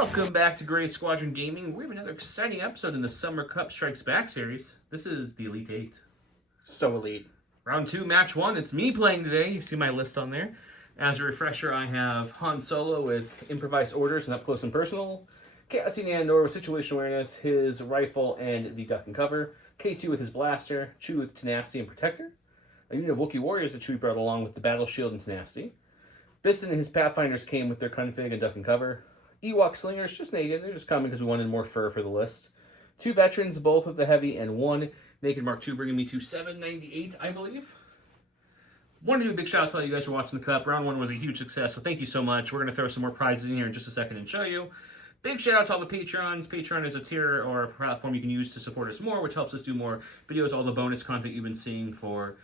Welcome back to Gray Squadron Gaming. We have another exciting episode in the Summer Cup Strikes Back series. This is the Elite 8. So elite. Round 2, Match 1. It's me playing today. You see my list on there. As a refresher, I have Han Solo with improvised orders and up close and personal. Cassian Andor with situational awareness, his rifle, and the duck and cover. K2 with his blaster. Chewie with tenacity and protector. A unit of Wookiee warriors that Chewie brought along with the battle shield and tenacity. Biston and his Pathfinders came with their config and duck and cover. Ewok slingers, just naked. They're just coming because we wanted more fur for the list. 2 veterans, both with the heavy, and 1 naked Mark II, bringing me to 798, I believe. Want to do a big shout out to all you guys for watching the Cup. Round 1 was a huge success, so thank you so much. We're going to throw some more prizes in here in just a second and show you. Big shout out to all the Patrons. Patreon is a tier or a platform you can use to support us more, which helps us do more videos, all the bonus content you've been seeing for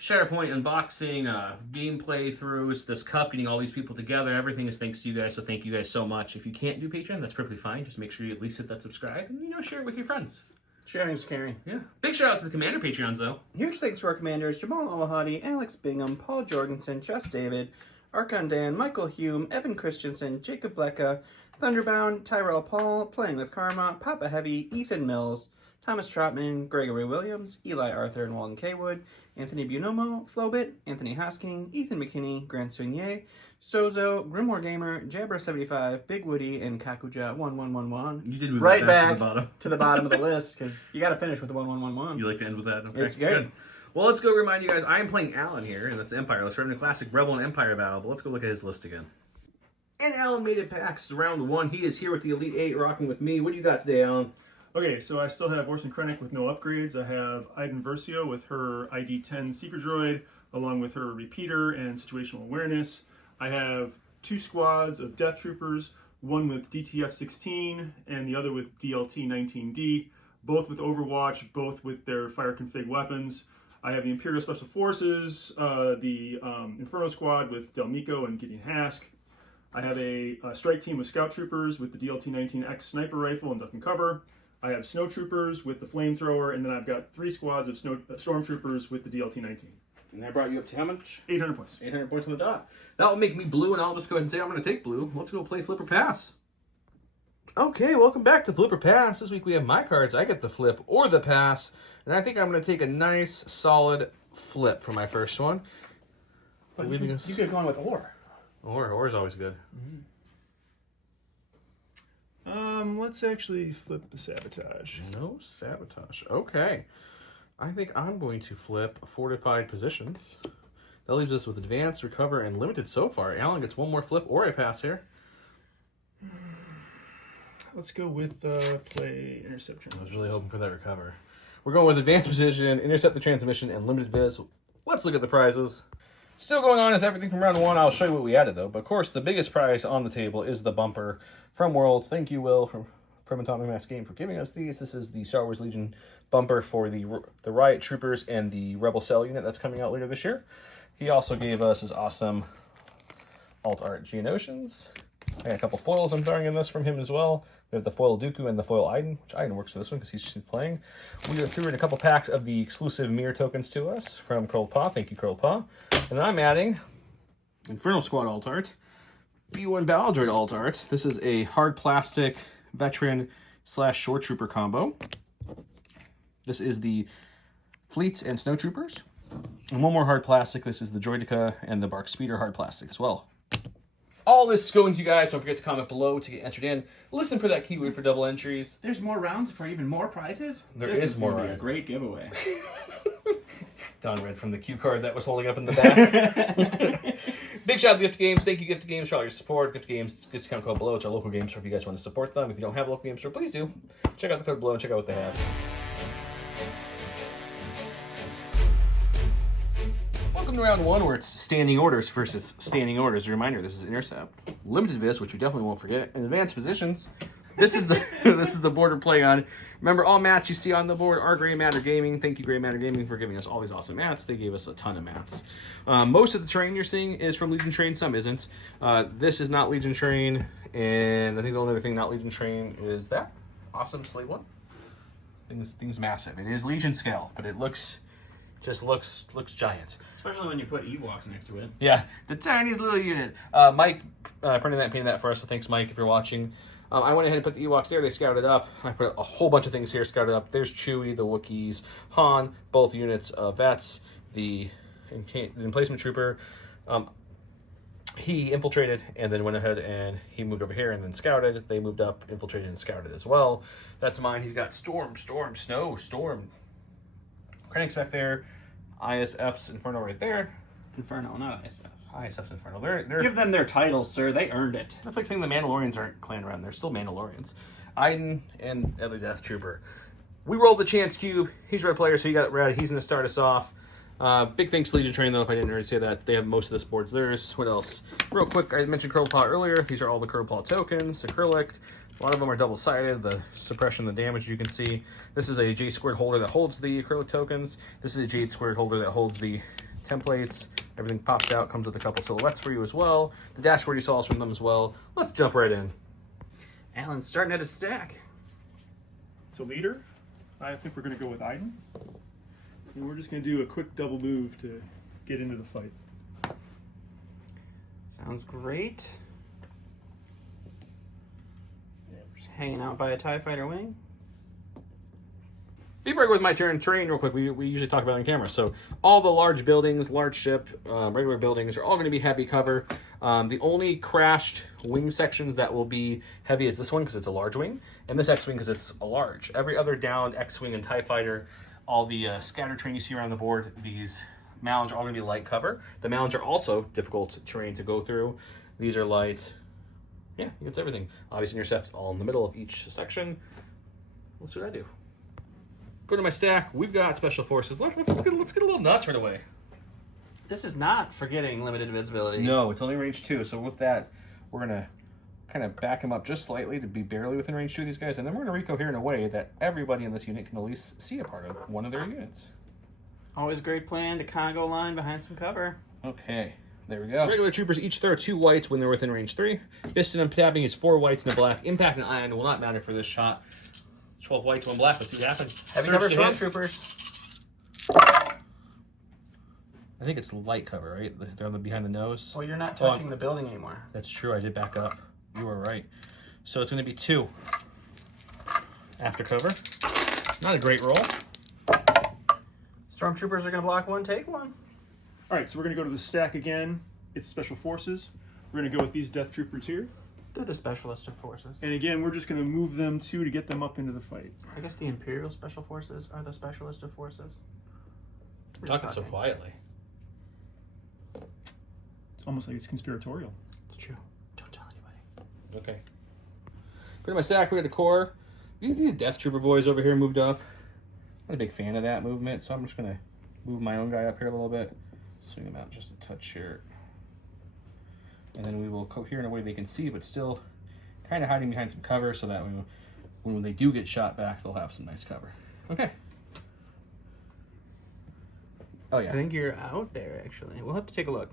SharePoint unboxing, gameplay throughs, this cup, getting all these people together. Everything is thanks to you guys, so thank you guys so much. If you can't do Patreon, that's perfectly fine. Just make sure you at least hit that subscribe and, share it with your friends. Sharing is caring. Yeah. Big shout out to the Commander Patreons, though. Huge thanks to our commanders, Jamal Alahadi, Alex Bingham, Paul Jorgensen, Just David, Archon Dan, Michael Hume, Evan Christensen, Jacob Blecka, Thunderbound, Tyrell Paul, Playing with Karma, Papa Heavy, Ethan Mills, Thomas Trotman, Gregory Williams, Eli Arthur and Walden Kaywood, Anthony Buonomo, Flowbit, Anthony Hosking, Ethan McKinney, Grant Swignier, Sozo, Grimoire Gamer, Jabra75, Big Woody, and Kakuja1111. You did move right back to the bottom of the list because you got to finish with the 1111. You like to end with that? Okay. It's good. Well, let's go remind you guys. I am playing Alan here, and that's Empire. Let's run a classic Rebel and Empire battle, but let's go look at his list again. And Alan made it back. It's round 1. He is here with the Elite 8, rocking with me. What do you got today, Alan? Okay, so I still have Orson Krennic with no upgrades. I have Iden Versio with her ID-10 Seeker Droid, along with her Repeater and Situational Awareness. I have 2 squads of Death Troopers, one with DTF-16 and the other with DLT-19D, both with Overwatch, both with their fire config weapons. I have the Imperial Special Forces, the Inferno Squad with Del Mico and Gideon Hask. I have a strike team with Scout Troopers with the DLT-19X Sniper Rifle and Duck and Cover. I have Snow Troopers with the Flamethrower, and then I've got 3 squads of Stormtroopers with the DLT-19. And that brought you up to how much? 800 points. 800 points on the dot. That will make me blue, and I'll just go ahead and say I'm going to take blue. Let's go play Flip or Pass. Okay, welcome back to Flip or Pass. This week we have my cards. I get the flip or the pass, and I think I'm going to take a nice, solid flip for my first one. But you could have gone with or. Or is always good. Mm-hmm. Let's actually flip the Sabotage. No Sabotage. Okay. I think I'm going to flip Fortified Positions. That leaves us with Advance, Recover, and Limited so far. Alan gets one more flip or a pass here. Let's go with play Intercept Transmission. I was really hoping for that Recover. We're going with Advanced Position, Intercept the Transmission, and Limited Viz. Let's look at the prizes. Still going on is everything from round 1. I'll show you what we added, though. But, of course, the biggest prize on the table is the bumper from Worlds. Thank you, Will, from Atomic Mass Game for giving us these. This is the Star Wars Legion bumper for the Riot Troopers and the Rebel Cell unit that's coming out later this year. He also gave us his awesome alt art Geonosians. I got a couple foils I'm throwing in this from him as well. We have the foil Dooku and the foil Iden, which Iden works for this one because he's playing. We threw in a couple packs of the exclusive mirror tokens to us from Curled Paw. Thank you, Curled Paw. And I'm adding Inferno Squad alt art, B1 Battle Droid alt art. This is a hard plastic veteran / shore trooper combo. This is the Fleets and Snow Troopers. And one more hard plastic. This is the Droidica and the Bark Speeder hard plastic as well. All this is going to you guys. Don't forget to comment below to get entered in. Listen for that keyword for double entries. There's more rounds for even more prizes? This is more rounds. A great giveaway. Don read from the cue card that was holding up in the back. Big shout out to Gift Games. Thank you, Gift Games, for all your support. Gift Games discount code below. It's our local game store if you guys want to support them. If you don't have a local game store, please do. Check out the code below and check out what they have. Welcome to round 1, where it's standing orders versus standing orders. A reminder: this is Intercept, Limited Viz, which we definitely won't forget, and Advanced Positions. This is the this is the board we're playing on. Remember, all mats you see on the board are Gray Matter Gaming. Thank you, Gray Matter Gaming, for giving us all these awesome mats. They gave us a ton of mats. Most of the terrain you're seeing is from Legion Train. Some isn't. This is not Legion Train, and I think the only other thing not Legion Train is that awesome Slate one. Thing's massive. It is Legion scale, but it looks giant. Especially when you put Ewoks next to it. Yeah, the tiniest little unit. Mike printed that and painted that for us, so thanks, Mike, if you're watching. I went ahead and put the Ewoks there. They scouted up. I put a whole bunch of things here scouted up. There's Chewie, the Wookiees, Han, both units of vets, the emplacement trooper. He infiltrated and then went ahead and he moved over here and then scouted. They moved up, infiltrated, and scouted as well. That's mine. He's got Storm, Snow, Storm. Krennic's back there. ISF's Inferno right there. Inferno, not ISF. ISF's Inferno. They're Give them their titles, sir. They earned it. That's like saying the Mandalorians aren't clan around. They're still Mandalorians. Iden and other Death Trooper. We rolled the chance cube. He's red player, so he got red. He's going to start us off. Big thanks to Legion Train, though, if I didn't already say that. They have most of this board's theirs. What else? Real quick, I mentioned Curl Paw earlier. These are all the Curl Paw tokens, acrylic. A lot of them are double-sided, the suppression, the damage you can see. This is a J-squared holder that holds the acrylic tokens. This is a Jade-squared holder that holds the templates. Everything pops out, comes with a couple silhouettes for you as well. The dashboard you saw is from them as well. Let's jump right in. Alan's starting at a stack. It's a leader. I think we're going to go with Iden. And we're just going to do a quick double move to get into the fight. Sounds great. Just hanging out by a TIE fighter wing. Before I go with my turn, terrain real quick, we usually talk about it on camera. So all the large buildings, large ship, regular buildings are all going to be heavy cover. The only crashed wing sections that will be heavy is this one because it's a large wing, and this X-wing because it's a large. Every other downed X-wing and TIE fighter, all the scatter terrain you see around the board, these mounds are all going to be light cover. The mounds are also difficult terrain to go through. These are light. Yeah, it's everything. Obviously intercepts all in the middle of each section. Let's see what I do. Go to my stack. We've got special forces. Let's get a little nuts right away. This is not forgetting limited visibility. No, it's only range 2. So with that, we're gonna kind of back him up just slightly to be barely within range 2 of these guys, and then we're gonna recohere in a way that everybody in this unit can at least see a part of one of their units. Always a great plan to Congo line behind some cover. Okay, there we go. Regular troopers each throw 2 whites when they're within range 3. Piston and tapping is 4 whites and a black. Impact and ion will not matter for this shot. 12 white, 1 black. Let's see what happens. Heavy cover stormtroopers. I think it's light cover, right? They're on the behind the nose. Well, you're not touching the building anymore. That's true. I did back up. You were right. So it's going to be 2 after cover. Not a great roll. Stormtroopers are going to block 1, take 1. All right, so we're going to go to the stack again. It's Special Forces. We're going to go with these Death Troopers here. They're the specialist of forces. And again, we're just going to move them 2 to get them up into the fight. I guess the Imperial Special Forces are the specialist of forces. We're talking so quietly. It's almost like it's conspiratorial. It's true. Don't tell anybody. Okay. Put in my stack, we got the core. These Death Trooper boys over here moved up. I'm not a big fan of that movement, so I'm just going to move my own guy up here a little bit. Swing him out just a touch here. And then we will cohere in a way they can see, but still kind of hiding behind some cover so that when they do get shot back, they'll have some nice cover. Okay. Oh, yeah. I think you're out there, actually. We'll have to take a look.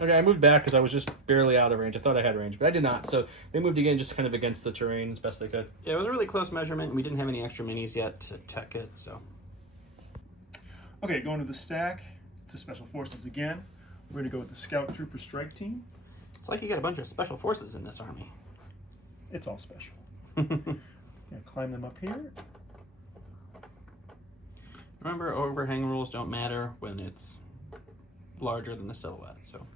Okay, I moved back because I was just barely out of range. I thought I had range, but I did not. So they moved again just kind of against the terrain as best they could. Yeah, it was a really close measurement, and we didn't have any extra minis yet to tech it, so. Okay, going to the stack to Special Forces again. We're going to go with the Scout Trooper Strike Team. It's like you got a bunch of special forces in this army. It's all special. Gonna climb them up here. Remember, overhang rules don't matter when it's larger than the silhouette, so.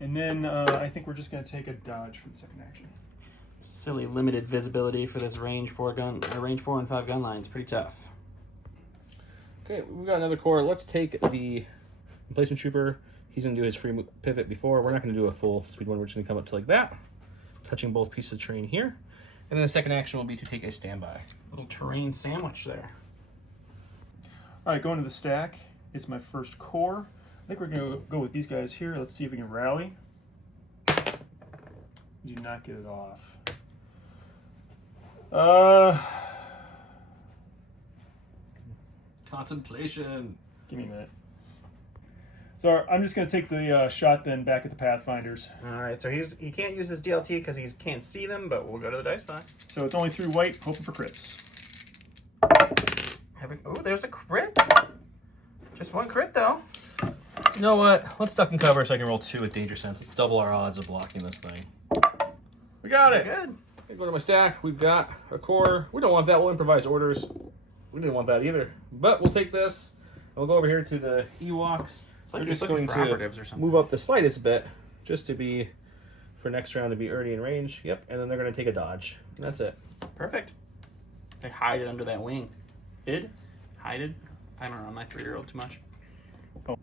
And then I think we're just going to take a dodge for the second action. Silly limited visibility for this range 4 and 5 gun line. It's pretty tough. Okay, we've got another core. Let's take the emplacement trooper. He's going to do his free pivot before. We're not going to do a full speed one. We're just going to come up to like that, touching both pieces of terrain here. And then the second action will be to take a standby. Little terrain sandwich there. All right, going to the stack. It's my first core. I think we're going to go with these guys here. Let's see if we can rally. Do not get it off. Contemplation. Give me a minute. So I'm just going to take the shot then back at the Pathfinders. All right, so he can't use his DLT because he can't see them, but we'll go to the dice box. So it's only 3 white, hoping for crits. Oh, there's a crit. Just 1 crit, though. You know what? Let's duck and cover so I can roll 2 with Danger Sense. Let's double our odds of blocking this thing. We got it. Good. Go to my stack. We've got a core. We don't want that. We'll improvise orders. We didn't want that either. But we'll take this. And we'll go over here to the Ewoks. It's like We're you're just looking going for to operatives or something. move up the slightest bit just to be, for next round, to be already in range. Yep. And then they're going to take a dodge. And that's it. Perfect. They hide it under that wing. Hide it? I don't know, my 3-year-old too much. All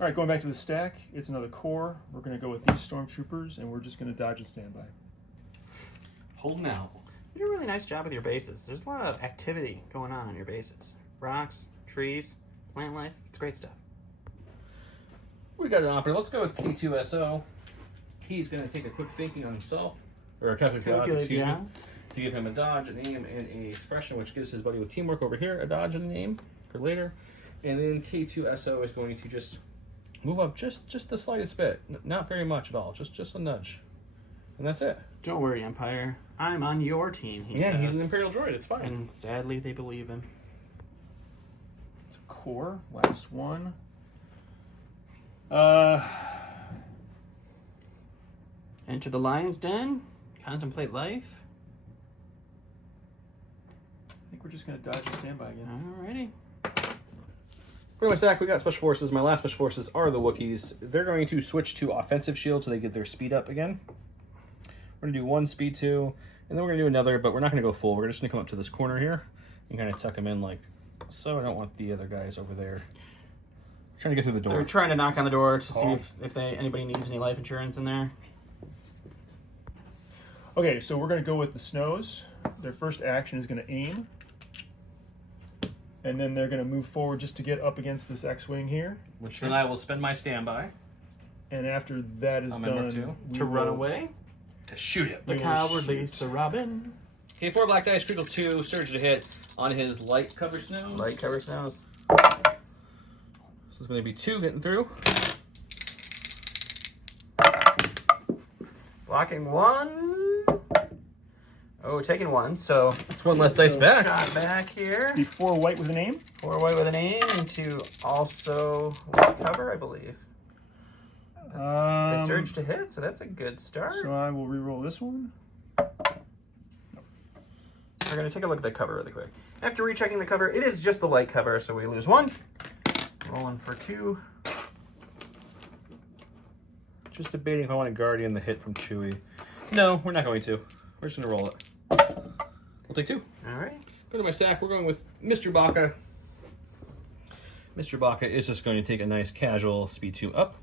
right, going back to the stack, it's another core. We're going to go with these stormtroopers, and we're just going to dodge and standby. Holding out. You do a really nice job with your bases. There's a lot of activity going on your bases. Rocks, trees, plant life. It's great stuff. We got an operator. Let's go with K2SO. He's going to take a quick thinking on himself, or a calculated odds, excuse me, to give him a dodge, an aim, and a expression, which gives his buddy with teamwork over here a dodge and an aim for later. And then K2SO is going to just move up just the slightest bit. Not very much at all. Just a nudge. And that's it. Don't worry, Empire. I'm on your team, he says. He's an Imperial droid. It's fine. And sadly, they believe him. It's a core, last one. Enter the lion's den. Contemplate life. I think we're just going to dodge and standby again. Alrighty. For my stack, we got Special Forces. My last Special Forces are the Wookiees. They're going to switch to offensive shield so they get their speed up again. We're going to do 1 speed 2, and then we're going to do another, but we're not going to go full. We're just going to come up to this corner here and kind of tuck them in like so. I don't want the other guys over there trying to get through the door. They're trying to knock on the door to see if anybody needs any life insurance in there. Okay, so we're going to go with the Snows. Their first action is going to aim. And then they're going to move forward just to get up against this X-Wing here. Which then I will spend my standby. And after that is done... To run away? To shoot him. The cowardly Sir Robin. Okay, 4 black dice, critical 2, surge to hit on his light cover Snows. Light cover Snows. So it's going to be 2 getting through. Blocking 1. Oh, taking 1. So It's 1 less dice back. Shot back here. Be 4 white with an aim. 4 white with an aim into also white cover, I believe. They surge to hit, so that's a good start. So I will re-roll this one. We're going to take a look at the cover really quick. After rechecking the cover, it is just the light cover, so we lose 1. Rolling for 2. Just debating if I want to Guardian the hit from Chewie. No, we're not going to. We're just going to roll it. We'll take 2. All right. Go to my stack. We're going with Mr. Baka. Mr. Baka is just going to take a nice casual speed 2 up.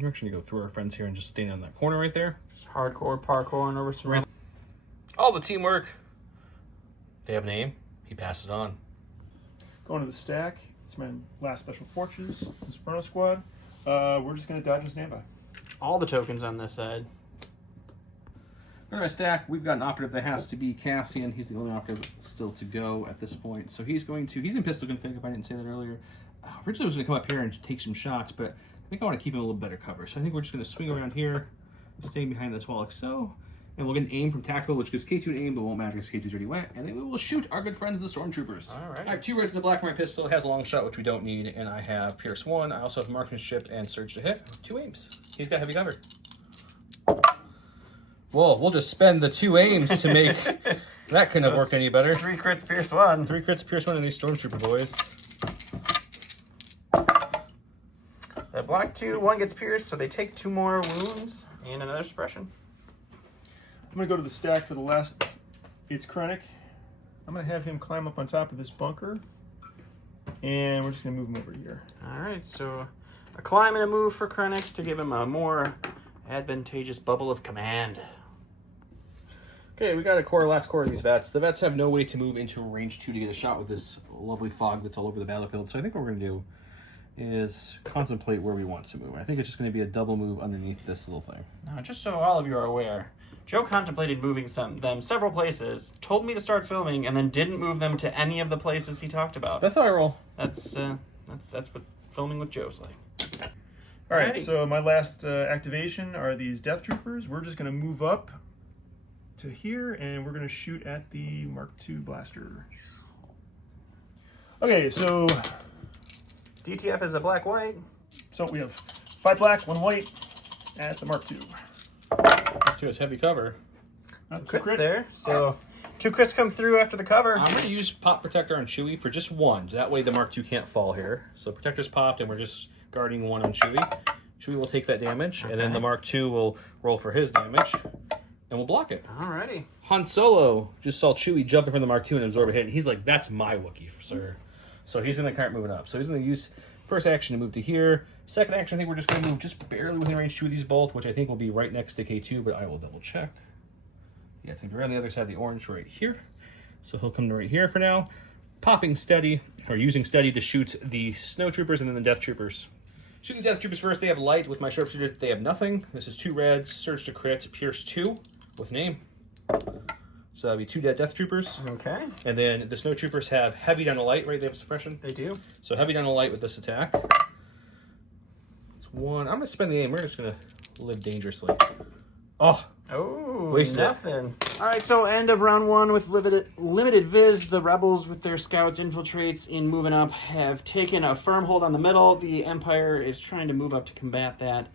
We're actually going to go through our friends here and just stand on that corner right there. Just hardcore parkour and over some... All the teamwork. They have an aim. He passed it on. Going to the stack. It's my last Special Forces. Inferno Squad. We're just going to dodge and standby. All the tokens on this side. Go to my stack. We've got an operative that has to be Cassian. He's the only operative still to go at this point. So he's going to... He's in pistol config, if I didn't say that earlier. Originally I was going to come up here and take some shots, but I think I want to keep him a little better cover. So I think we're just going to swing around here, staying behind this wall like so. And we'll get an aim from tactical, which gives K2 an aim, but won't matter because K2's already went. And then we will shoot our good friends, the Stormtroopers. All right. I have 2 reds and a black for my pistol. It has a long shot, which we don't need. And I have Pierce 1. I also have marksmanship and surge to hit. 2 aims. He's got heavy cover. Well, we'll just spend the 2 aims to make... That couldn't have worked any better. 3 crits, Pierce 1. 3 crits, Pierce 1, and these Stormtrooper boys. That block 2, 1 gets pierced, so they take 2 more wounds and another suppression. I'm going to go to the stack for the last. It's Krennic. I'm going to have him climb up on top of this bunker. And we're just going to move him over here. All right, so a climb and a move for Krennic to give him a more advantageous bubble of command. Okay, we got a last core of these vets. The vets have no way to move into range 2 to get a shot with this lovely fog that's all over the battlefield. So I think what we're going to do is contemplate where we want to move. I think it's just going to be a double move underneath this little thing. Now, just so all of you are aware, Joe contemplated moving them several places, told me to start filming, and then didn't move them to any of the places he talked about. That's how I roll. That's what filming with Joe's like. All right, Alrighty. so my last activation are these Death Troopers. We're just going to move up to here, and we're going to shoot at the Mark II blaster. Okay, so DTF is a black-white. So we have 5 black, 1 white at the Mark II. Two has heavy cover. Some Two crits crit. there. So 2 crits come through after the cover. I'm going to use Pop Protector on Chewie for just 1. That way the Mark II can't fall here. So Protector's popped, and we're just guarding 1 on Chewie. Chewie will take that damage, and then the Mark II will roll for his damage, and we'll block it. Alrighty. Han Solo just saw Chewie jumping from the Mark II and absorb a hit, and he's like, that's my Wookiee, sir. So he's going to start moving up. So he's going to use first action to move to here. Second action, I think we're just going to move just barely within range 2 of these both, which I think will be right next to K2, but I will double check. Yeah, it's going to be right on the other side of the orange right here. So he'll come to right here for now. Popping steady, or using steady to shoot the Snow Troopers and then the Death Troopers. Shooting Death Troopers first, they have light. With my Sharpshooter, they have nothing. This is 2 reds, Surge to crit, Pierce 2 with name. So that'll be 2 dead Death Troopers. Okay. And then the Snow Troopers have heavy down to light, right? They have suppression. They do. So heavy down to light with this attack. It's 1. I'm going to spend the aim. We're just going to live dangerously. Oh, wasted nothing. All right, so end of round 1 with limited viz. The rebels with their scouts infiltrates in moving up have taken a firm hold on the middle. The Empire is trying to move up to combat that.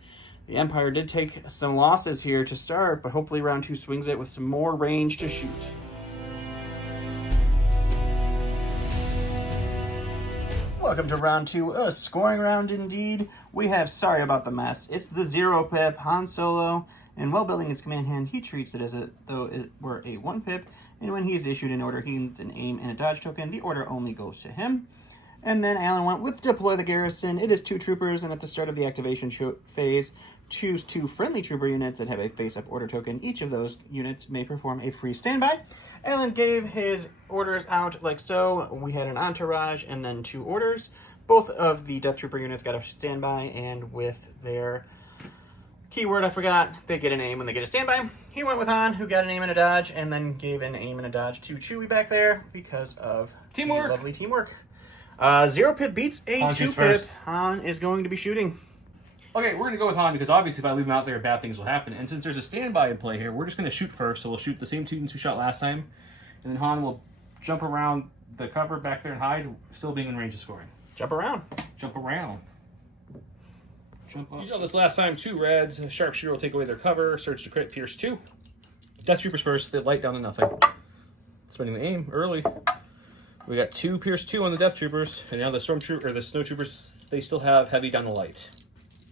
The Empire did take some losses here to start, but hopefully round 2 swings it with some more range to shoot. Welcome to round 2, a scoring round indeed. We have, sorry about the mess, it's the 0 pip, Han Solo, and while building his command hand, he treats it as though it were a 1 pip, and when he is issued an order, he gets an aim and a dodge token. The order only goes to him. And then Alan went with deploy the garrison. It is 2 troopers, and at the start of the activation phase, choose 2 friendly trooper units that have a face-up order token. Each of those units may perform a free standby. Alan gave his orders out like so. We had an entourage and then 2 orders. Both of the Death Trooper units got a standby, and with their keyword I forgot, they get an aim when they get a standby. He went with Han, who got an aim and a dodge, and then gave an aim and a dodge to Chewie back there because of teamwork. Lovely teamwork. 0 pip beats a Han 2 shoots pip. first. Han is going to be shooting. Okay, we're going to go with Han because obviously if I leave him out there, bad things will happen. And since there's a standby in play here, we're just going to shoot first. So we'll shoot the same 2 units we shot last time. And then Han will jump around the cover back there and hide, still being in range of scoring. Jump around. Jump around. Jump up. You saw this last time, 2 reds. Sharpshooter will take away their cover. Surge to crit, Pierce 2. Death Troopers first. They light down to nothing. Spending the aim early. We got 2 Pierce 2 on the Death Troopers. And now the Snow Troopers, they still have heavy down to light.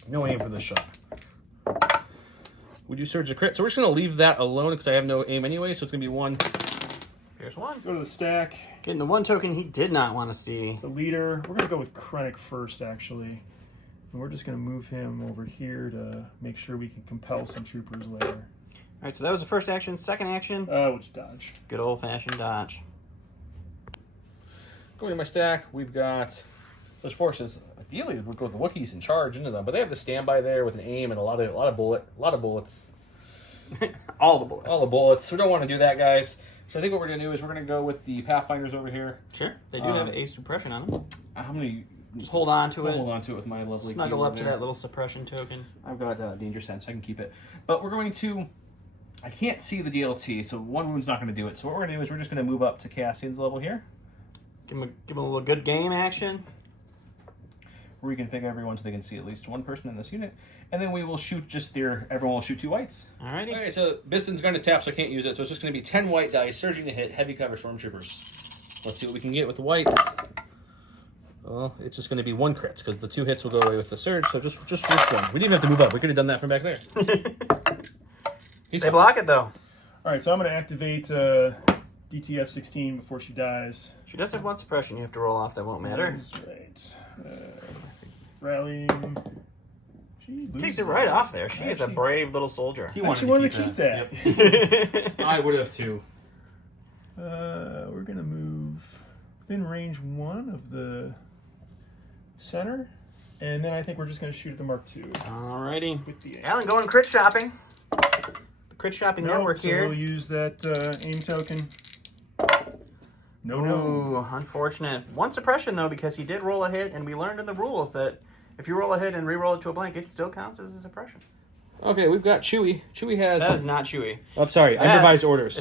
No aim for this shot. We do Surge to crit. So we're just going to leave that alone because I have no aim anyway. So it's going to be 1. Here's 1. Go to the stack. Getting the 1 token he did not want to see. The leader. We're going to go with Krennic first, actually. And we're just going to move him over here to make sure we can compel some troopers later. All right, so that was the first action. Second action, We'll just dodge. good old-fashioned dodge. Going to my stack, we've got those forces. Ideally, we'd go with the Wookiees and charge into them, but they have the standby there with an aim and a lot of bullets. All the bullets. All the bullets. We don't want to do that, guys. So I think what we're going to do is we're going to go with the Pathfinders over here. Sure, they do have a suppression on them. How many? Just hold on to it. Hold on to it with my lovely Snuggle keyboard up to there. that little suppression token. I've got Danger Sense, I can keep it. But we're going to... I can't see the DLT, so 1 wound's not going to do it. So what we're going to do is we're just going to move up to Cassian's level here. Give him a little good game action. Reconfigure everyone so they can see at least 1 person in this unit. And then we will shoot just their... Everyone will shoot 2 whites. Alrighty. Alright, so Biston's gun is tapped, so I can't use it. So it's just going to be 10 white dice, surging to hit, heavy cover stormtroopers. Let's see what we can get with the whites. Well, it's just going to be 1 crit, because the 2 hits will go away with the surge, so just 1. We didn't even have to move up. We could have done that from back there. They block it, though. All right, so I'm going to activate DTF-16 before she dies. She does have 1 suppression you have to roll off that won't matter. That's right. Rallying. She Takes it right off there. She is a Actually- brave little soldier. He Actually wanted to keep that. Yep. I would have too. We're going to move within range 1 of the center. And then I think we're just going to shoot at the Mark II. Alrighty. With the aim. Alan going crit shopping. The crit shopping network so here. we'll use that aim token. No. Ooh, unfortunate. 1 suppression, though, because he did roll a hit, and we learned in the rules that if you roll a hit and re-roll it to a blank, it still counts as a suppression. Okay, we've got Chewie. Chewie has... That is not Chewie. Oh, sorry, improvised orders.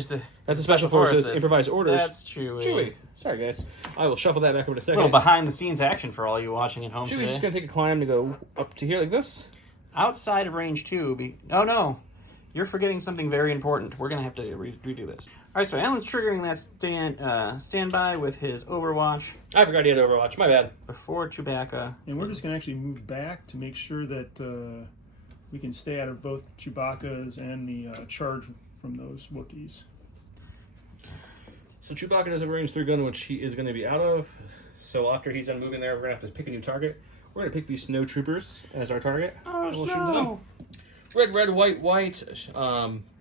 That's the Special Forces, improvised orders. That's Chewie. Chewie. Sorry, guys. I will shuffle that back over in a A second. little behind-the-scenes action for all you watching at home Chewie's today. just going to take a climb to go up to here like this. Outside of range 2. Oh, no. You're forgetting something very important. We're gonna have to redo this. All right, so Alan's triggering that standby with his Overwatch. I forgot he had Overwatch. My bad. Before Chewbacca. And we're just going to actually move back to make sure that we can stay out of both Chewbacca's and the charge from those Wookiees. So Chewbacca does have a range 3 gun, which he is going to be out of. So after he's done moving there, we're going to have to pick a new target. We're going to pick these snow troopers as our target. Oh, and we'll shoot snow! them. Red, red, white, white.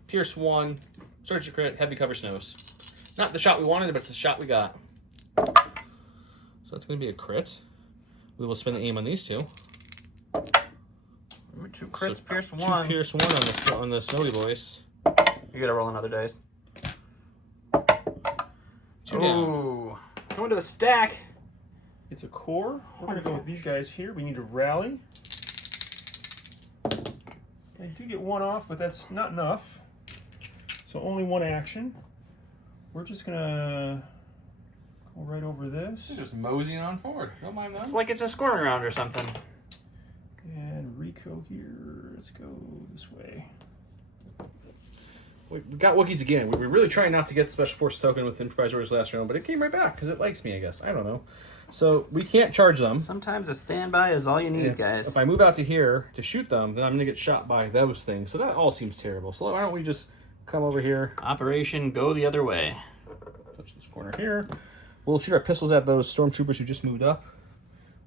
Pierce 1. Search and crit. Heavy cover snows. Not the shot we wanted, but it's the shot we got. So that's going to be a crit. We will spend the aim on these two. Ooh, 2 crits, So Pierce 1. 2 Pierce 1 on the snowy boys. You gotta roll another dice. 2 down. Ooh. Going to the stack. It's a core. We're going to go with these guys here. We need to rally. I do get 1 off, but that's not enough. So only 1 action. We're just going to go right over this. They're just moseying on forward. Don't mind them. It's like it's a scoring round or something. And Rico here. Let's go this way. We got Wookiees again. We were really trying not to get the Special Forces token with improvised orders last round, but it came right back because it likes me, I guess. I don't know. So we can't charge them. Sometimes a standby is all you need, guys. If I move out to here to shoot them, then I'm going to get shot by those things. So that all seems terrible. So why don't we just come over here. Operation go the other way. Touch this corner here. We'll shoot our pistols at those stormtroopers who just moved up.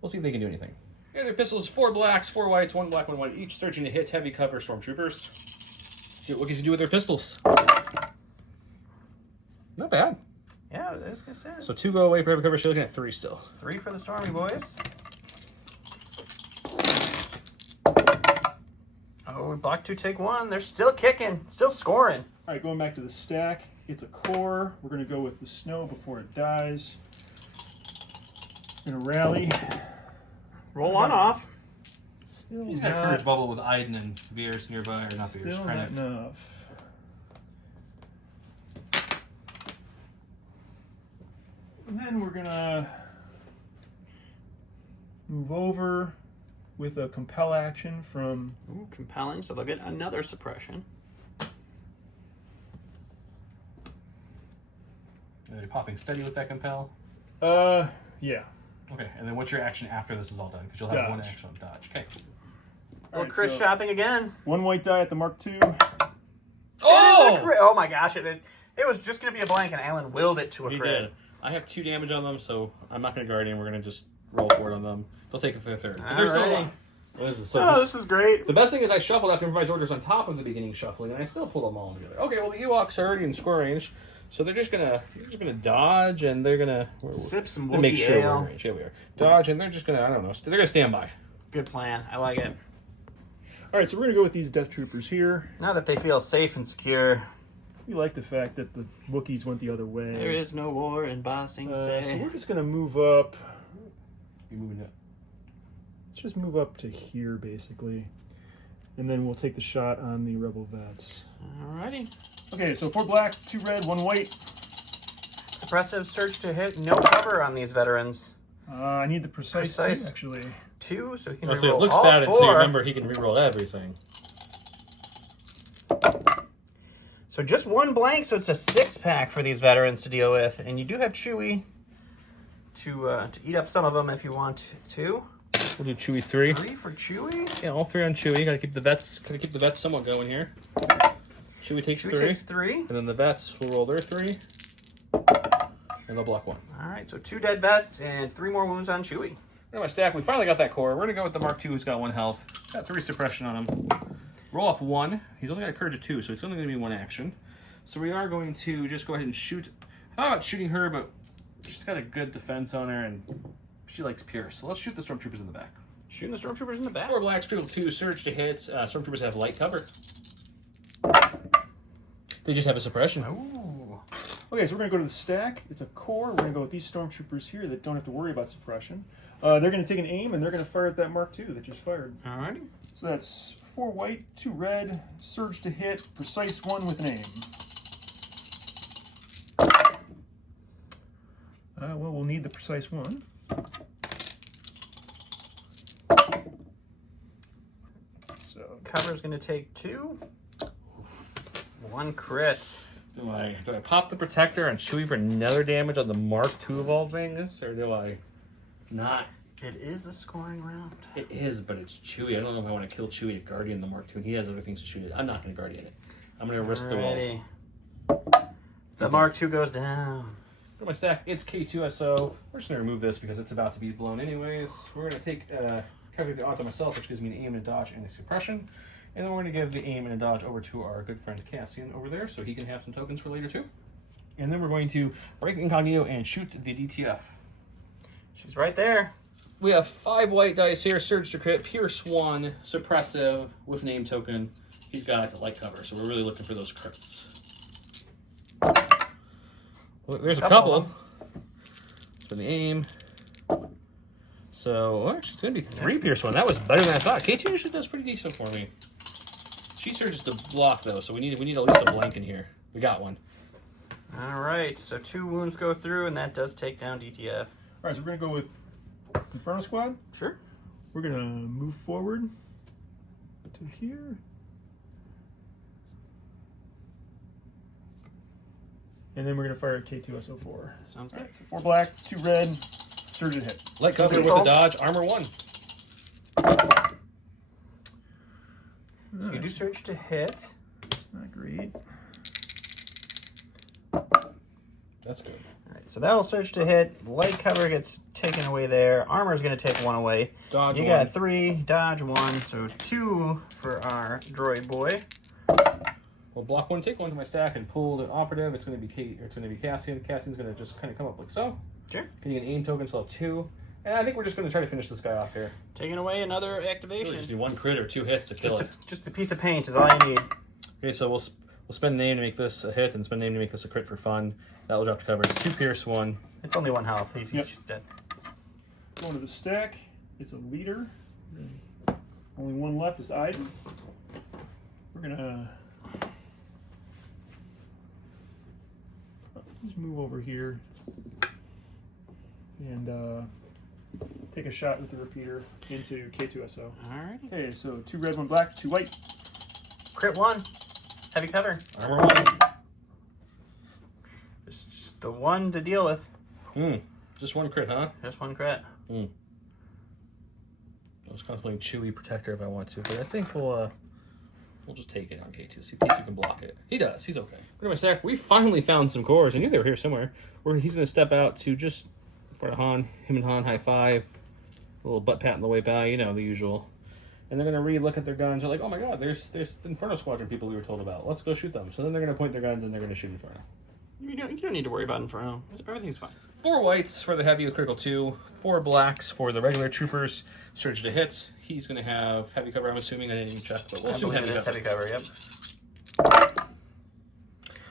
We'll see if they can do anything. Yeah, their pistols, 4 blacks, 4 whites, 1 black, 1 white, each searching to hit heavy cover stormtroopers. See what Wookiees can do with their pistols. Not bad. Yeah, I was gonna say. So 2 go away for heavy cover. She's looking at 3 still. 3 for the Stormy boys. Oh, block 2, take 1. They're still kicking, still scoring. All right, going back to the stack. It's a core. We're going to go with the snow before it dies. Going to rally. Roll on off. Still He's got a not, courage bubble with Iden and Veers nearby, or not Veers, still not Krennic. enough. And then we're going to move over with a compel action from... Ooh, compelling, so they'll get another suppression. Are they popping steady with that compel? Yeah. Okay, and then what's your action after this is all done? Because you'll have 1 Dodge. action on dodge. Okay. Little crit shopping again. 1 white die at the Mark II. It is a crit. Oh my gosh, it was just going to be a blank, and Alan willed it to a He crit. did. I have 2 damage on them, so I'm not going to guardian. We're going to just roll for it on them. They'll take it for the 3rd. But they're still Alrighty. alive. This is so. Oh, this is great. The best thing is I shuffled after improvised orders on top of the beginning shuffling, and I still pulled them all together. Okay, well the Ewoks are already in score range, so they're just gonna dodge, and they're gonna Sip some to make Wookiee sure we're ale. in range. Here we are. Dodge, and they're just gonna, I don't know, they're gonna stand by. Good plan. I like it. All right, so we're going to go with these Death Troopers here. Now that they feel safe and secure, We like the fact that the Wookiees went the other way. there is no war in Ba Sing So Se. we're just going to move up. You moving it? Let's just move up to here, basically. And then we'll take the shot on the Rebel Vets. Alrighty. Okay, so 4 black, 2 red, 1 white. Suppressive surge to hit. No cover on these veterans. I need the precise, Precise. 2, actually. 2, so he can Oh, reroll so it looks all bad, 4. so you remember he can reroll everything. So just 1 blank, so it's a 6-pack for these veterans to deal with. And you do have Chewie to eat up some of them if you want to. We'll do Chewie 3. 3 for Chewie. Yeah, all 3 on Chewie. Gotta keep the vets somewhat going here. Chewie takes Chewie 3. takes 3. And then the vets will roll their 3. And they'll block 1. Alright, so 2 dead vets and 3 more wounds on Chewie. Got my stack. We finally got that core. We're gonna go with the Mark II, who's got 1 health. Got 3 suppression on him. Roll off 1. He's only got a courage of 2, so it's only gonna be 1 action. So we are going to just go ahead and shoot. I thought about shooting her, but she's got a good defense on her, and she likes Pierce. So let's shoot the stormtroopers in the back. Shooting the stormtroopers in the back. 4 blacks, critical 2, surge to hits. Stormtroopers have light cover. They just have a suppression. Ooh. Okay, so we're going to go to the stack. It's a core. We're going to go with these stormtroopers here that don't have to worry about suppression. They're going to take an aim, and they're going to fire at that Mark II that just fired. Alrighty. So that's 4 white, 2 red, surge to hit, precise 1 with an aim. Well, we'll need the precise 1. So Cover's going to take 2. 1 crit. Do I pop the protector and Chewie for another damage on the Mark II evolved Angus, or do I not? It is a scoring round. It is, but it's Chewie. I don't know if I want to kill Chewie to Guardian the Mark II. He has other things to shoot at. I'm not going to Guardian it. I'm going to risk the wall. The Mark II goes down. For my stack, it's K2SO. We're just going to remove this because it's about to be blown anyways. We're going to take calculate the odds on myself, which gives me an aim and a dodge and a suppression. And then we're going to give the aim and a dodge over to our good friend Cassian over there so he can have some tokens for later too. And then we're going to break incognito and shoot the DTF. She's right there. We have 5 white dice here. Surge to crit, Pierce 1, suppressive with name token. He's got light cover, so we're really looking for those crits. Well, there's a couple. That's for the aim. So, well, actually, it's going to be 3 Pierce 1. That was better than I thought. K2 usually does pretty decent for me. She surges to block, though, so we need at least a blank in here. We got one. All right, so 2 wounds go through, and that does take down DTF. All right, so we're going to go with Inferno Squad. Sure. We're going to move forward to here. And then we're going to fire at K2SO4. Sounds All good. right, so 4 black, 2 red, surge and hit. Light cover with a dodge, armor 1. So you do surge to hit. Not great. That's good. All right, so that'll surge to hit. Light cover gets taken away there. Armor is going to take 1 away. Dodge you 1. got 3, dodge 1, so 2 for our droid boy. We'll block 1, take 1 to my stack, and pull the operative. It's going to be Cassian. Cassian's going to just kind of come up like so. Sure. Getting an aim token, so I'll have 2. And I think we're just going to try to finish this guy off here. Taking away another Really activation. just do 1 crit or 2 hits to kill it. Just a piece of paint is all you need. Okay, so we'll spend name to make this a hit, and spend name to make this a crit for fun. That will drop to cover. It's 2 Pierce 1. It's only 1 health. He's Yep. just dead. Going to the stack. It's a leader. Only 1 left is Iden. We're going to just move over here and take a shot with the repeater into K2SO. All right. Okay, so 2 red, 1 black, 2 white. Crit 1. Heavy cover. Armor 1. Just the 1 to deal with. Just 1 crit, huh? Just 1 crit. I was contemplating Chewie Protector if I want to, but I think we'll just take it on K2. See if K2 can block it. He does. He's okay. Look at my stack. We finally found some cores. I knew they were here somewhere. Where he's going to step out to just in front of Han. Him and Han high five. A little butt pat on the way by. You know, the usual. And they're going to re-look at their guns. They're like, oh my god, there's the Inferno Squadron people we were told about. Let's go shoot them. So then they're going to point their guns and they're going to shoot Inferno. You don't need to worry about Inferno. Everything's fine. 4 whites for the heavy with critical 2. 4 blacks for the regular troopers. Surge to hits. He's going to have heavy cover, I'm assuming. I didn't even check, but we'll assume heavy cover. Heavy cover, yep.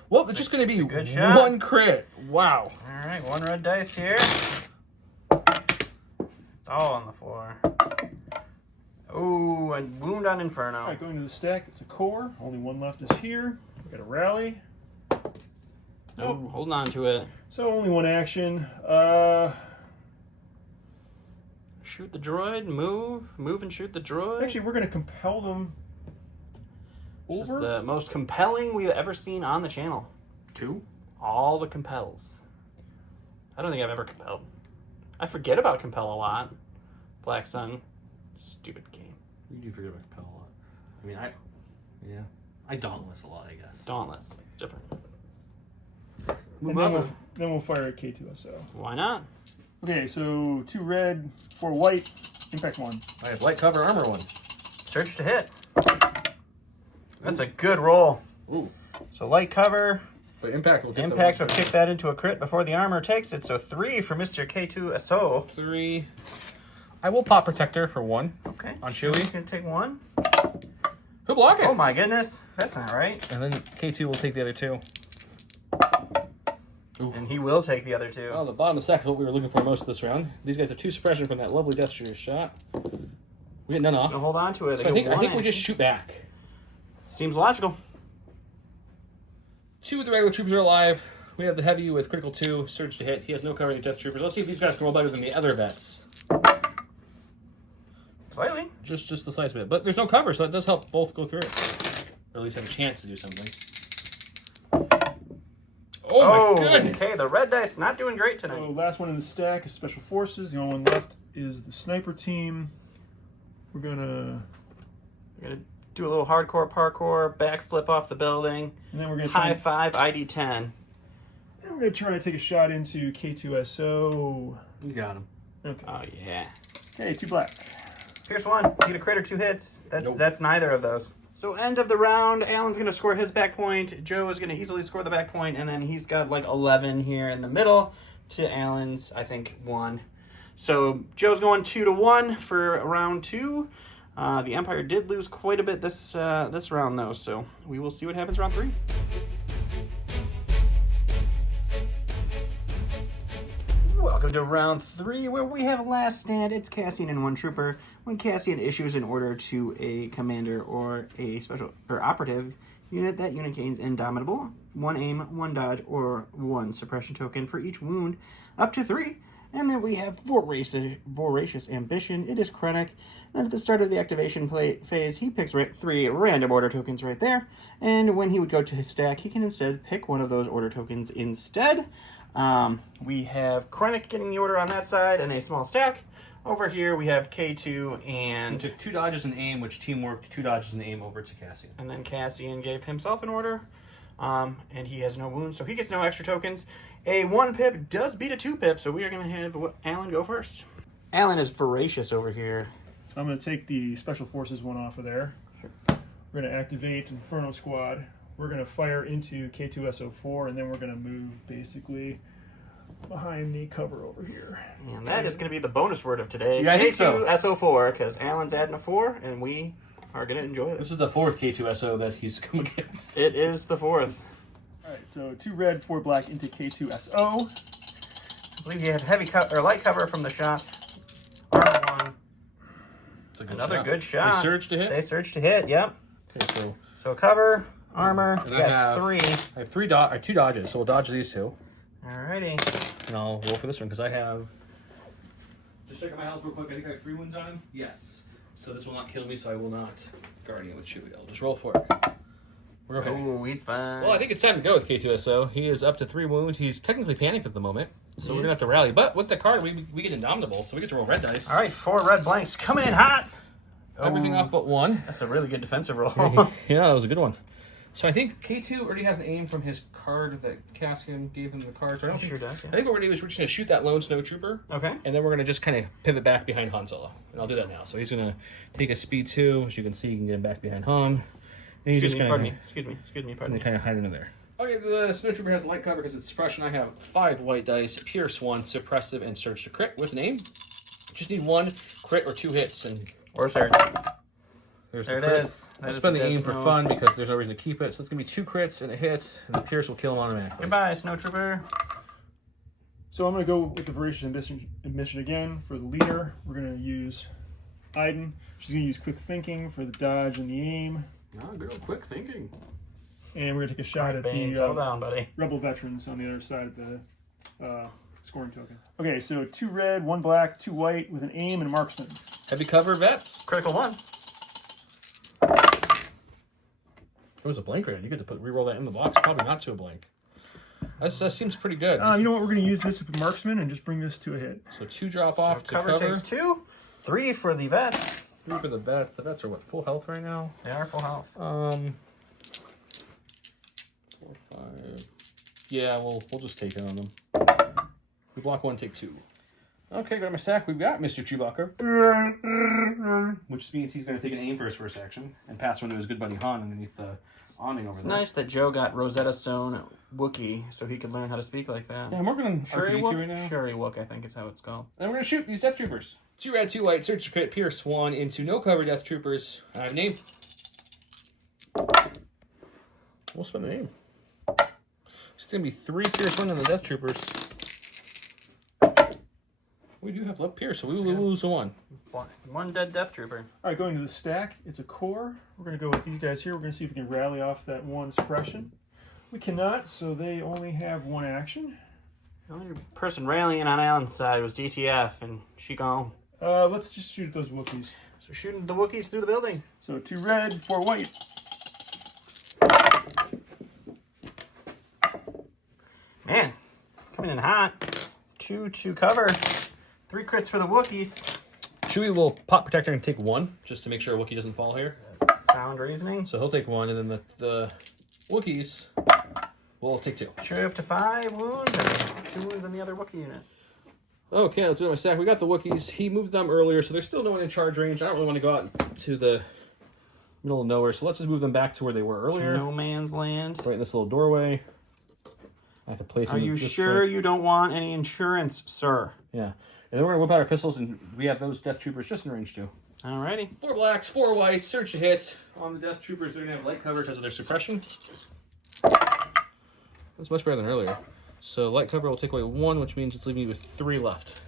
Well, it's just going to be good shot. 1 crit. Wow. All right, 1 red dice here. It's all on the floor. Oh, a wound on Inferno. All right, going to the stack. It's a core. Only 1 left is here. We got a rally. Oh, holding on to it. So only 1 action. Shoot the droid, move and shoot the droid. Actually, we're going to compel them This is over. the most compelling we've ever seen on the channel. 2? All the compels. I don't think I've ever compelled. I forget about compel a lot. Black Sun, stupid game. You do forget about Compel a lot. I mean, I Dauntless a lot, I guess. Dauntless, it's different. And then we'll fire at K2SO. Why not? Okay, so 2 red, 4 white, impact 1. I have light cover, armor 1. Search to hit. That's a good roll. Ooh. So light cover. But impact will get Impact will kick that into a crit before the armor takes it. So 3 for Mr. K2SO. 3. I will pop Protector for 1. Okay. On Chewie's Chewie. going to take 1. He'll block it. Oh my goodness. That's not right. And then K2 will take the other 2. Ooh. And he will take the other 2. Well, the bottom of the stack is what we were looking for most of this round. These guys have 2 suppression from that lovely Death shot. We get none off. Now hold on to it. So I think we just shoot back. Seems logical. 2 of the regular troopers are alive. We have the heavy with critical 2, surge to hit. He has no covering of Death Troopers. Let's see if these guys can roll better than the other vets. Slightly. Just the slice bit. But there's no cover, so that does help both go through. Or at least have a chance to do something. Oh, my goodness. Okay, the red dice not doing great tonight. So last one in the stack is Special Forces. The only one left is the Sniper Team. We're gonna do a little hardcore parkour, backflip off the building, and then we're gonna high five ID 10. And we're gonna try to take a shot into K2SO. You got him. Okay. Oh yeah. Okay, 2 black. Pierce 1. You get a crit or 2 hits. That's neither of those. So end of the round, Alan's going to score his back point. Joe is going to easily score the back point, and then he's got like 11 here in the middle to Alan's, I think, 1. So Joe's going 2-1 for round 2. The Empire did lose quite a bit this round, though, so we will see what happens round 3. Welcome to round 3, where we have Last Stand. It's Cassian and 1 trooper. When Cassian issues an order to a commander or a special or operative unit, that unit gains Indomitable, 1 aim, 1 dodge, or 1 suppression token for each wound, up to 3. And then we have Voracious Ambition. It is Krennic. Then at the start of the activation phase, he picks 3 random order tokens right there. And when he would go to his stack, he can instead pick one of those order tokens instead. We have Krennic getting the order on that side and a small stack. Over here we have K2 and... He took 2 dodges and aim, which teamworked 2 dodges and aim over to Cassian. And then Cassian gave himself an order. And he has no wounds, so he gets no extra tokens. A 1 pip does beat a 2 pip, so we are going to have Alan go first. Alan is voracious over here. So I'm going to take the Special Forces one off of there. Sure. We're going to activate Inferno Squad. We're going to fire into K2SO4, and then we're going to move basically behind the cover over here. And that is going to be the bonus word of today. Yeah, I think so. K2SO4, because Alan's adding a 4, and we are going to enjoy this. This is the 4th K2SO that he's come against. It is the 4th. Alright, so 2 red, 4 black into K2SO. I believe you have heavy light cover from the shot. R1. Another good shot. They surge to hit? They surge to hit, yep. Okay, So cover, armor, you got 3. I have 2 dodges, so we'll dodge these 2. Alrighty. And I'll roll for this one, because I have... Just checking my health real quick. I think I have 3 wounds on him. Yes. So this will not kill me, so I will not Guardian with Chewie. I'll just roll for it. We're okay. Oh, he's fine. Well, I think it's time to go with K2SO. He is up to 3 wounds. He's technically panicked at the moment, so we're going to have to rally. But with the card, we get Indomitable, so we get to roll red dice. Alright, 4 red blanks coming in hot. Everything off but 1. That's a really good defensive roll. Yeah, that was a good one. So I think K2 already has an aim from his card that Cassian gave him the cards. It sure does, yeah. I think what we're going to do is we're just going to shoot that lone snowtrooper. Okay. And then we're going to just kind of pivot back behind Han Solo. And I'll do that now. So he's going to take a speed 2. As you can see, you can get him back behind Han. And he's Pardon me. Kind of hide under there. Okay, the snowtrooper has light cover because it's suppression. I have 5 white dice, Pierce 1, suppressive, and surge to crit with an aim. Just need 1 crit or 2 hits. Or surge. There it is. I spend the aim for fun because there's no reason to keep it. So it's going to be 2 crits and a hit, and the Pierce will kill him automatically. Goodbye, snowtrooper. So I'm going to go with the Voracious Ambition again for the leader. We're going to use Iden. She's going to use Quick Thinking for the dodge and the aim. Ah, good old quick thinking. And we're going to take a shot at Bane, the settle down, buddy. Rebel Veterans on the other side of the scoring token. Okay, so 2 red, 1 black, 2 white with an aim and marksman. Heavy cover, vets. Critical 1. It was a blank red. You get to re-roll that in the box. Probably not to a blank. That seems pretty good. You know what? We're going to use this with marksman and just bring this to a hit. So 2 drop off to Cover takes 2. 3 for the vets. 3 for the vets. The vets are what, full health right now? They are full health. 4, 5. Yeah, we'll just take it on them. We block 1, take 2. Okay, grab my stack. We've got Mr. Chewbacca. Which means he's going to take an aim for his first action and pass one to his good buddy Han underneath the awning over there. Nice that Joe got Rosetta Stone Wookiee so he could learn how to speak like that. Yeah, I'm working on R2M1 right now. Sherry Wook, I think is how it's called. And we're going to shoot these Death Troopers. 2 red, 2 white, search to crit, Pierce 1 into no cover Death Troopers. I have a name. We'll spend the name. It's going to be 3 Pierce 1 in the Death Troopers. We do have left Pierce, so we will lose 1. 1 dead Death Trooper. All right, going to the stack. It's a core. We're going to go with these guys here. We're going to see if we can rally off that 1 suppression. We cannot, so they only have 1 action. The only person rallying on Alan's side was DTF, and she gone. Let's just shoot at those Wookiees. So shooting the Wookiees through the building. So 2 red, 4 white. hot. 2 to cover. 3 crits for the Wookiees. Chewie will pop protector and take 1, just to make sure Wookiee doesn't fall here. Sound reasoning. So he'll take 1, and then the Wookiees will take 2. Chewie up to 5 wounds, and 2 wounds on the other Wookiee unit. Okay, let's do my stack. We got the Wookiees. He moved them earlier, so there's still no one in charge range. I don't really want to go out to the middle of nowhere, so let's just move them back to where they were earlier. No man's land. Right in this little doorway. I have to place them. Are you sure you don't want any insurance, sir? Yeah. And then we're going to whip out our pistols, and we have those Death Troopers just in range, too. Alrighty. 4 blacks, 4 whites, search to hit. On the Death Troopers, they're going to have light cover because of their suppression. That's much better than earlier. So light cover will take away 1, which means it's leaving you with 3 left.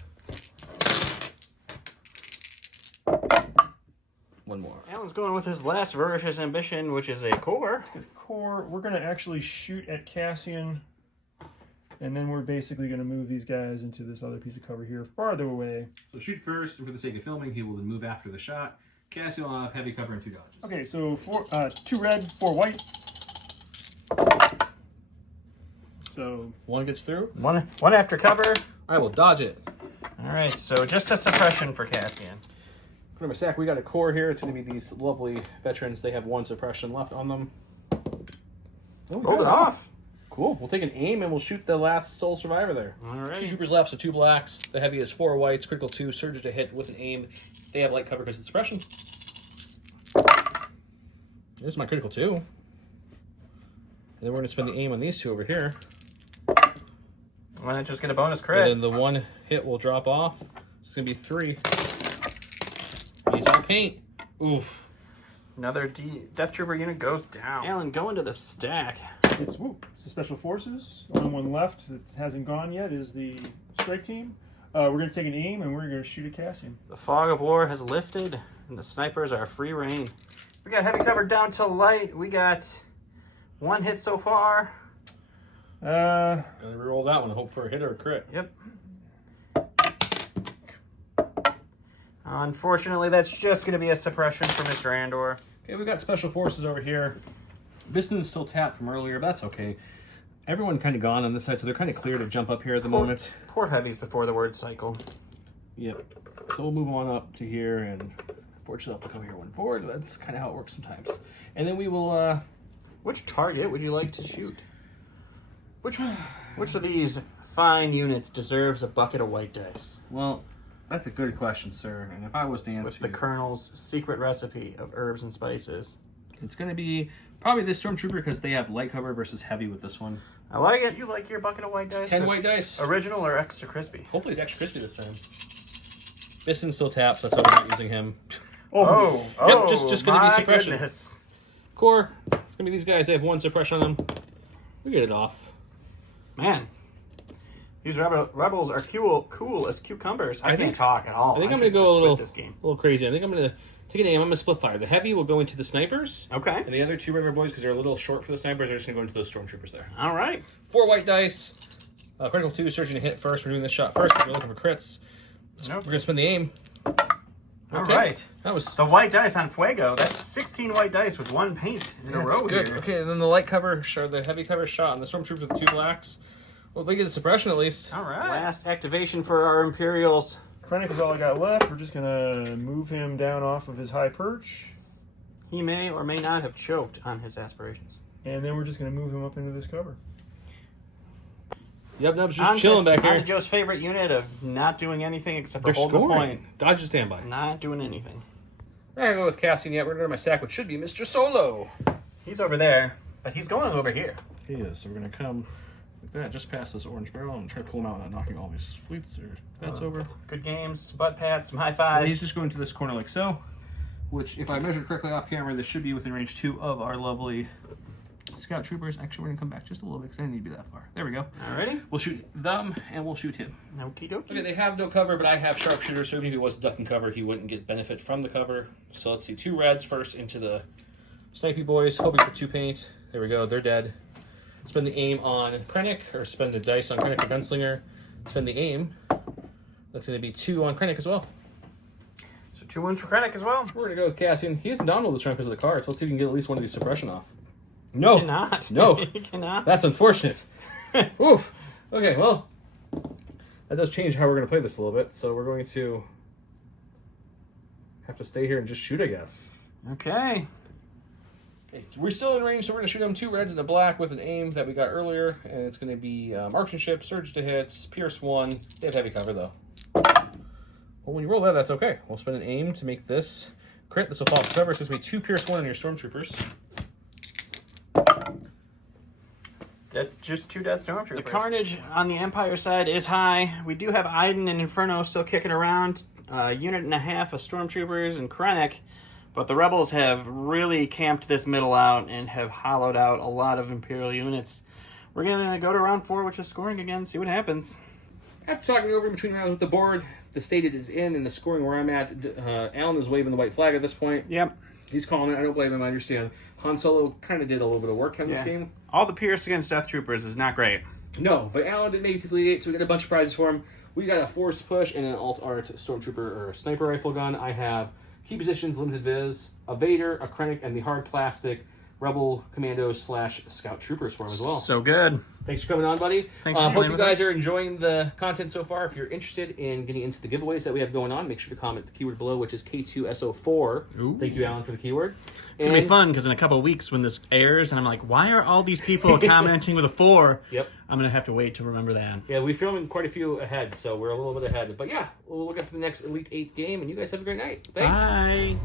1 more. Alan's going with his last Vericious ambition, which is a core. Core, we're going to actually shoot at Cassian, and then we're basically going to move these guys into this other piece of cover here, farther away. So shoot first, and for the sake of filming, he will then move after the shot. Cassie will have heavy cover and 2 dodges. Okay, so 2 red, 4 white. So 1 gets through. One after cover. I will dodge it. Alright, so just a suppression for Cassian. For my sack, we got a core here. It's going to be these lovely veterans. They have 1 suppression left on them. Oh, Rolled it off. Cool. We'll take an aim and we'll shoot the last sole survivor there. 2 Alright. troopers left, so 2 blacks. The heavy is 4 whites. Critical 2. Surge to hit with an aim. They have light cover because of suppression. There's my critical 2. And then we're going to spend the aim on these 2 over here. Why not just get a bonus crit? And then the 1 hit will drop off. It's going to be 3. He's on paint. Oof. Another Death Trooper unit goes down. Alan, go into the stack. it's the Special Forces. The only one left that hasn't gone yet is the Strike Team. We're going to take an aim, and we're going to shoot at Cassian. The fog of war has lifted, and the snipers are free reign. We got heavy cover down to light. We got 1 hit so far. Gotta reroll that one and hope for a hit or a crit. Yep. Unfortunately, that's just going to be a suppression for Mr. Andor. Okay, we got Special Forces over here. Biston is still tapped from earlier, but that's okay. Everyone kind of gone on this side, so they're kind of clear to jump up here at the moment. Poor heavies before the word cycle. Yep. So we'll move on up to here, and unfortunately I'll have to come here 1 forward. That's kind of how it works sometimes. And then we will, Which target would you like to shoot? Which of these fine units deserves a bucket of white dice? well, that's a good question, sir. And if I was to answer, With the Colonel's secret recipe of herbs and spices. it's going to be probably this Stormtrooper because they have light cover versus heavy with this one. I like it. You like your bucket of white dice? 10 white dice. Original or extra crispy? Hopefully it's extra crispy this time. Biston's still tapped, so that's why we're not using him. Oh, Yep, just gonna be my suppression. goodness. Core, it's going to be these guys. They have 1 suppression on them. We get it off. Man, these rebels are cool as cucumbers. I can't talk at all. I think I'm should going to go just a quit this game. little crazy. I think I'm going to take an aim. I'm going to split fire. The heavy will go into the snipers. Okay. And the other 2 regular boys, because they're a little short for the snipers, are just going to go into those stormtroopers there. All right. 4 white dice. Critical 2, searching to hit first. We're doing this shot first. We're looking for crits. Nope. We're going to spend the aim. All right. That was The white dice on Fuego. That's 16 white dice with 1 paint in a row good. here. Okay, and then the light cover, the heavy cover shot on the stormtroopers with 2 blacks. Well, they get a suppression at least. All right. Last activation for our Imperials. Krennic is all I got left. We're just going to move him down off of his high perch. He may or may not have choked on his aspirations. And then we're just going to move him up into this cover. Yep, Nub's just chilling back On here. to Joe's favorite unit of not doing anything except for They're hold the point. scoring. Dodge and standby. Not doing anything. I'm going to go with Cassian yet. We're going to go to my sack, which should be Mr. Solo. He's over there, but he's going over here. He is. So we're going to come like that, just past this orange barrel, and try to pull him out without knocking all these fleets or vets over. Good games, butt pats, some high And fives. he's just going to this corner like so, which, if I measured correctly off camera, this should be within range 2 of our lovely scout troopers. Actually, we're going to come back just a little bit because I didn't need to be that far. There we go. Alrighty. We'll shoot them, and we'll shoot him. Okie dokie. Okay, they have no cover, but I have sharpshooter, so even if he was ducking cover, he wouldn't get benefit from the cover. So let's see, 2 reds first into the snipey boys, hoping for 2 paint. There we go, they're dead. Spend the aim on Krennic, or spend the dice on Krennic or Gunslinger. Spend the aim. That's going to be 2 on Krennic as well. So 2 wins for Krennic as well. We're going to go with Cassian. He hasn't downloaded this round because of the cards. Let's see if we can get at least one of these suppression off. No. He cannot. No. He cannot. That's unfortunate. Oof. Okay, well, that does change how we're going to play this a little bit. So we're going to have to stay here and just shoot, I guess. Okay. Okay, we're still in range, so we're going to shoot them 2 reds and a black with an aim that we got earlier. And it's going to be marksmanship, surge to hits, pierce 1. They have heavy cover, though. Well, when you roll that, that's okay. We'll spend an aim to make this crit. This will fall off the cover, so it's going to be 2 pierce 1 on your stormtroopers. That's just 2 dead stormtroopers. The carnage on the Empire side is high. We do have Iden and Inferno still kicking around. Unit and a half of stormtroopers and Krennic. But the Rebels have really camped this middle out and have hollowed out a lot of Imperial units. We're going to go to round 4, which is scoring again, see what happens. After talking over in between rounds with the board, the state it is in and the scoring where I'm at, Alan is waving the white flag at this point. Yep. He's calling it. I don't blame him. I understand. Han Solo kind of did a little bit of work on this game. All the Pierce against Death Troopers is not great. No, but Alan did maybe to 8, so we got a bunch of prizes for him. We got a Force Push and an Alt-Art Stormtrooper or Sniper Rifle gun. I have Key Positions, Limited Viz, a Vader, a Krennic, and the Hard Plastic Rebel Commandos / Scout Troopers for him as well. So good. Thanks for coming on, buddy. Thanks for hope you guys are enjoying the content so far. If you're interested in getting into the giveaways that we have going on, make sure to comment the keyword below, which is K2SO4. Ooh. Thank you, Alan, for the keyword. It's going to be fun, because in a couple of weeks when this airs, and I'm like, why are all these people commenting with a 4? Yep. I'm going to have to wait to remember that. Yeah, we're filming quite a few ahead, so we're a little bit ahead. But yeah, we'll look at the next Elite 8 game, and you guys have a great night. Thanks. Bye.